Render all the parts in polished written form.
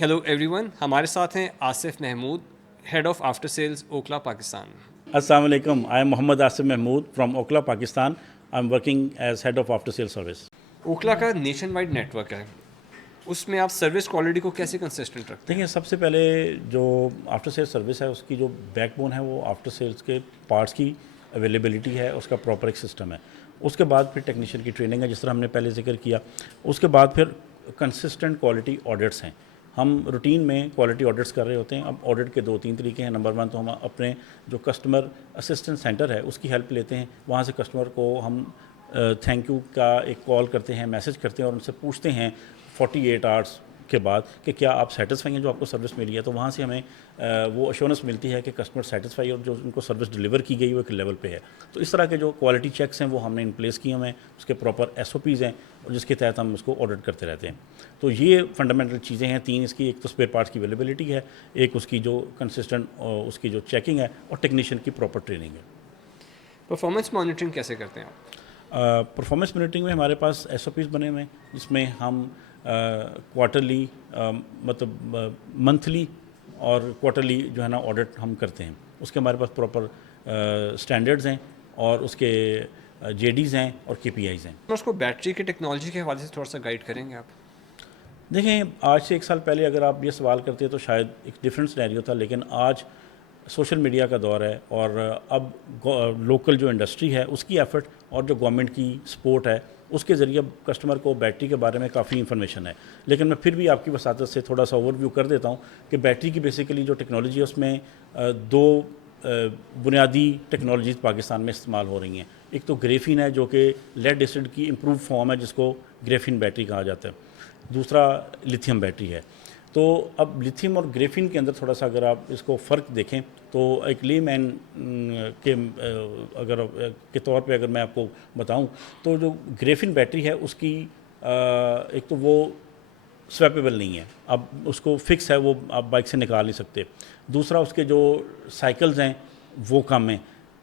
Hello everyone, हमारे साथ हैं Asif Mahmood, head of after sales Okhla Pakistan. Assalamu alaikum. I am Mohammad Asif Mahmood from Okla, Pakistan. I am working as head of after sales service. Okhla का nation wide network है, उसमें आप service quality को कैसे consistent रखते हैं? देखिए, सबसे पहले जो आफ्टर सेल्स सर्विस है उसकी जो बैकबोन है वो आफ्टर सेल्स के पार्ट्स की अवेलेबिलिटी है, उसका प्रॉपर एक सिस्टम है। उसके बाद फिर टेक्नीशियन की ट्रेनिंग है, जिस तरह हमने पहले जिक्र किया। उसके बाद फिर कंसिस्टेंट क्वालिटी ऑडिट्स हैं। हम रूटीन में क्वालिटी ऑडिट्स कर रहे होते हैं। अब ऑडिट के 2-3 तरीके हैं। नंबर 1 तो हम अपने जो कस्टमर असिस्टेंट सेंटर है उसकी हेल्प लेते हैं। वहाँ से कस्टमर को हम थैंक यू का एक कॉल करते हैं, मैसेज करते हैं और उनसे पूछते हैं 48 आवर्स के बाद कि क्या आप सेटिस्फाई हैं जो आपको सर्विस मिली है। तो वहाँ से हमें वो अश्योरेंस मिलती है कि कस्टमर सेटिस्फाई और जो उनको सर्विस डिलीवर की गई वो एक लेवल पे है। तो इस तरह के जो क्वालिटी चेक्स हैं वो हमने इन प्लेस किए हुए हैं, उसके प्रॉपर SOPs हैं और जिसके तहत हम उसको ऑडिट करते रहते हैं। तो ये फंडामेंटल चीज़ें हैं 3 इसकी। एक तो स्पेयर पार्ट्स की अवेलेबिलिटी है, एक उसकी जो कंसिस्टेंट उसकी जो चेकिंग है और टेक्नीशियन की प्रॉपर ट्रेनिंग है। परफॉर्मेंस मॉनिटरिंग कैसे करते हैं आप? परफॉर्मेंस मॉनिटरिंग में हमारे पास SOPs बने हुए हैं, जिसमें हम क्वार्टरली मतलब मंथली और क्वार्टरली जो है ना ऑडिट हम करते हैं। उसके हमारे पास प्रॉपर स्टैंडर्ड्स हैं और उसके JDs हैं और KPIs हैं। उसको बैटरी की टेक्नोलॉजी के हवाले से थोड़ा सा गाइड करेंगे आप? देखें, आज से 1 साल पहले अगर आप ये सवाल करते तो शायद एक डिफरेंट सिनेरियो था, लेकिन आज सोशल मीडिया का दौर है और अब लोकल जो इंडस्ट्री है उसकी एफर्ट और जो गवर्नमेंट की सपोर्ट है उसके ज़रिए कस्टमर को बैटरी के बारे में काफ़ी इन्फॉर्मेशन है। लेकिन मैं फिर भी आपकी वसातत से थोड़ा सा ओवरव्यू कर देता हूँ कि बैटरी की बेसिकली जो टेक्नोलॉजी है उसमें 2 बुनियादी टेक्नोलॉजीज़ पाकिस्तान में इस्तेमाल हो रही हैं। एक तो ग्रेफीन है जो कि लेड एसिड की इम्प्रूव फॉर्म है, जिसको ग्रेफीन बैटरी कहा जाता है। दूसरा लिथियम बैटरी है। तो अब लिथियम और ग्रेफीन के अंदर थोड़ा सा अगर आप इसको फ़र्क देखें तो एक लेमैन के अगर के तौर पे अगर मैं आपको बताऊं तो जो ग्रेफीन बैटरी है उसकी एक तो वो स्वैपेबल नहीं है, अब उसको फिक्स है, वो आप बाइक से निकाल नहीं सकते। दूसरा उसके जो साइकिल्स हैं वो कम हैं।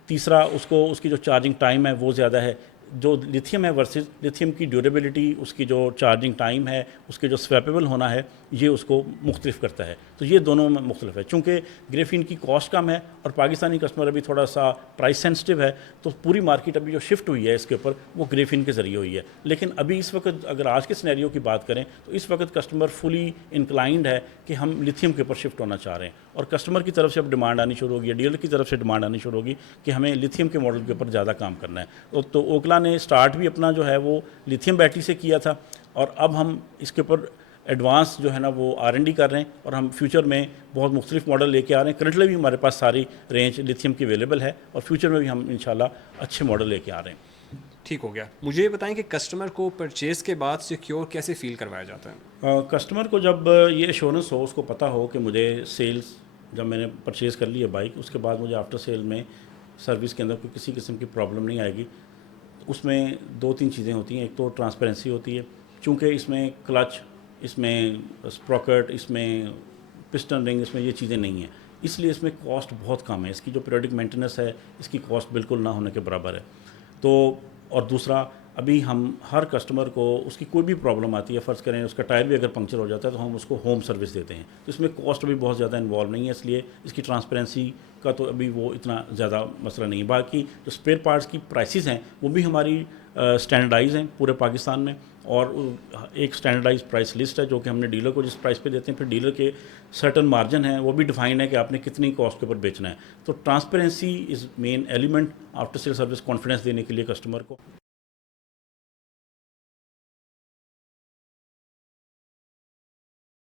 तीसरा उसको उसकी जो चार्जिंग टाइम है वो ज़्यादा है। जो लिथियम है वर्सेस लिथियम की ड्यूरेबिलिटी, उसकी जो चार्जिंग टाइम है, उसके जो स्वैपेबल होना है, ये उसको मुख्तलिफ करता है। तो ये दोनों में मुख्तलिफ है। चूँकि ग्रेफीन की कॉस्ट कम है और पाकिस्तानी कस्टमर अभी थोड़ा सा प्राइस सेंसिटिव है, तो पूरी मार्केट अभी जो शिफ्ट हुई है इसके ऊपर वो ग्रेफीन के ज़रिए हुई है। लेकिन अभी इस वक्त अगर आज के सिनेरियो की बात करें तो इस वक्त कस्टमर फुली इंक्लाइंड है कि हम लिथियम के ऊपर शिफ्ट होना चाह रहे हैं और कस्टमर की तरफ से अब डिमांड आनी शुरू होगी, डीलर की तरफ से डिमांड आनी शुरू होगी कि हमें लिथियम के मॉडल के ऊपर ज़्यादा काम करना है। तो ओखला ने स्टार्ट भी अपना जो है वो लिथियम बैटरी से किया था और अब हम इसके ऊपर एडवांस जो है ना वो R&D कर रहे हैं और हम फ्यूचर में बहुत मुख्तलिफ मॉडल लेके आ रहे हैं। करंटली भी हमारे पास सारी रेंज लिथियम की अवेलेबल है और फ्यूचर में भी हम इंशाल्लाह अच्छे मॉडल लेके आ रहे हैं। ठीक हो गया। मुझे ये बताएं कि कस्टमर को परचेज़ के बाद सिक्योर कैसे फ़ील करवाया जाता है? कस्टमर को जब ये एश्योरेंस हो, उसको पता हो कि मुझे सेल्स जब मैंने परचेज़ कर ली है बाइक, उसके बाद मुझे आफ्टर सेल में सर्विस के अंदर कोई किसी किस्म की प्रॉब्लम नहीं आएगी। उसमें 2-3 चीज़ें होती हैं। एक तो ट्रांसपेरेंसी होती है, चूँकि इसमें क्लच, इसमें स्प्रॉकेट, इसमें पिस्टन रिंग, इसमें ये चीज़ें नहीं हैं, इसलिए इसमें कॉस्ट बहुत कम है। इसकी जो पीरियडिक मेंटेनेंस है इसकी कॉस्ट बिल्कुल ना होने के बराबर है। तो और दूसरा, अभी हम हर कस्टमर को उसकी कोई भी प्रॉब्लम आती है, फ़र्ज़ करें उसका टायर भी अगर पंक्चर हो जाता है तो हम उसको होम सर्विस देते हैं। तो इसमें कॉस्ट भी बहुत ज़्यादा इन्वॉल्व नहीं है, इसलिए इसकी ट्रांसपेरेंसी का तो अभी वो इतना ज़्यादा मसला नहीं है। बाकी जो स्पेयर पार्ट्स की प्राइसेस हैं वो भी हमारी स्टैंडर्डाइज हैं पूरे पाकिस्तान में और एक स्टैंडर्डाइज प्राइस लिस्ट है जो कि हमने डीलर को जिस प्राइस पे देते हैं, फिर डीलर के सर्टन मार्जिन है वो भी डिफाइन है कि आपने कितनी कॉस्ट के ऊपर बेचना है। तो transparency is main element after sale service confidence देने के लिए कस्टमर को।